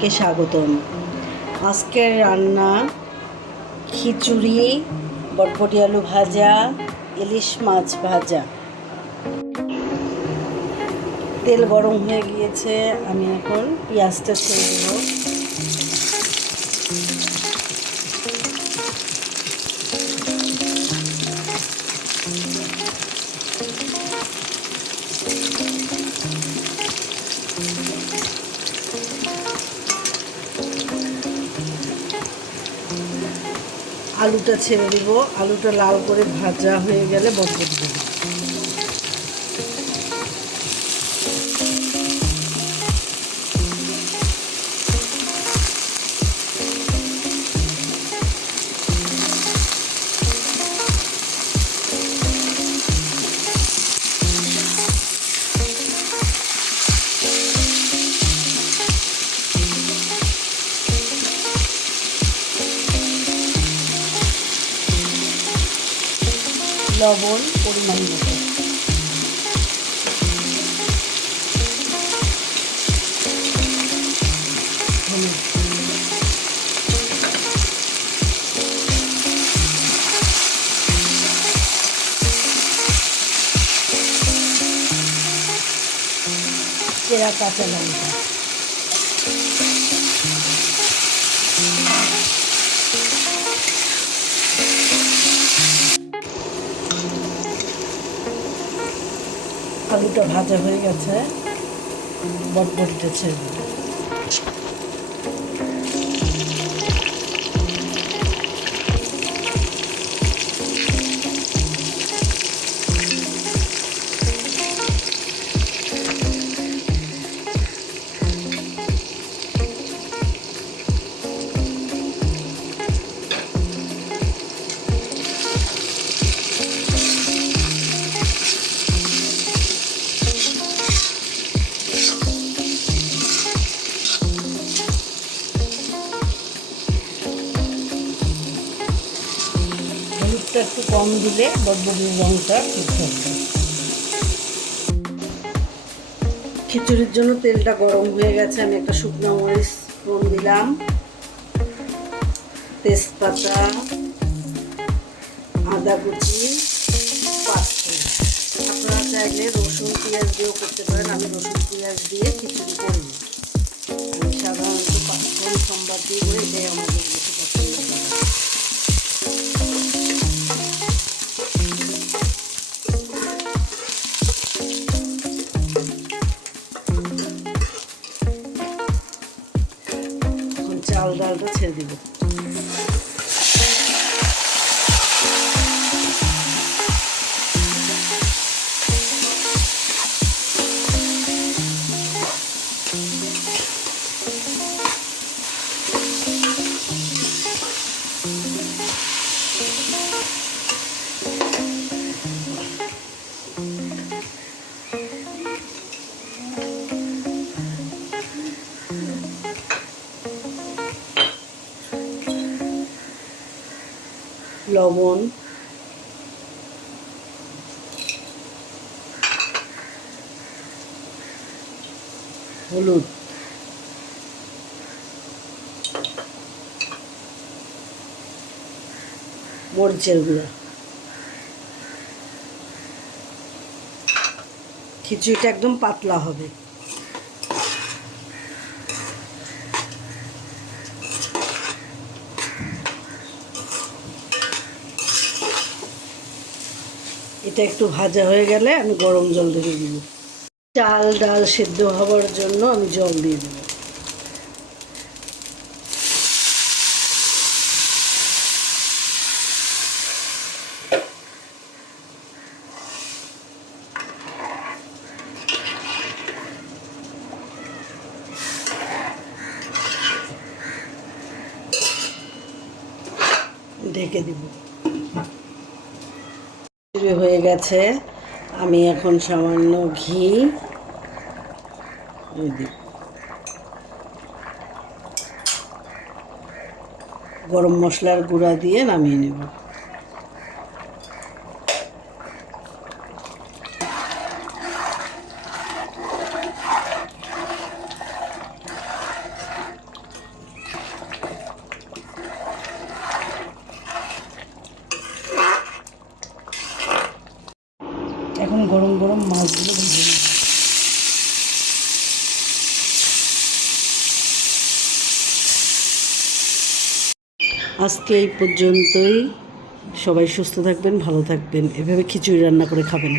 কে স্বাগতম। আজকের রান্না খিচুড়ি, বটবটি আলু ভাজা, ইলিশ মাছ ভাজা। তেল গরম হয়ে গিয়েছে, আমি এখন পেঁয়াজটা ছেড়ে দেব। আলুটা ছেড়ে দেব। আলুটা লাল করে ভাজা হয়ে গেলে বটবটি দেব। লবণ পরিমাণ মতো। চেরা কাঁচা লঙ্কা, আলুটা ভাজা হয়ে গেছে, বটবটিটা ছেড়ে দেব। হলুদটা একটু কম দিলে বটবটির রঙটা ঠিক থাকবে। খিচুড়ির জন্য তেলটা গরম হয়ে গেছে, আমি একটা শুকনো মরিচ ফোড়ন দিলাম, তেজপাতা, আদা কুচি, পাঁচফোড়ন। আপনারা চাইলে রসুন পেঁয়াজ দিয়েও করতে পারেন, আমি রসুন পেঁয়াজ দিয়ে খিচুড়ি করি। আমি সাধারণত পাঁচফোড়ন সম্বাদ দিয়ে করে, এটাই আমাদের বেশি পছন্দ করে। চাল ডালটা ছেড়ে দিব। লবণ, হলুদ, মরিচের গুঁড়া। খিচুড়িটা একদম পাতলা হবে। এটা একটু ভাজা হয়ে গেলে আমি গরম জল দিয়ে দিব। চাল ডাল সেদ্ধ হওয়ার জন্য আমি জল দিয়ে দেব। ঢেকে দিব। হয়ে গেছে, আমি এখন সামান্য ঘি দিব, গরম মশলার গুঁড়া দিয়ে নামিয়ে নেব। এখন গরম গরম মাছগুলো ভেজে নিই। আজকে এই পর্যন্তই। সবাই সুস্থ থাকবেন, ভালো থাকবেন, এভাবে খিচুড়ি রান্না করে খাবেন।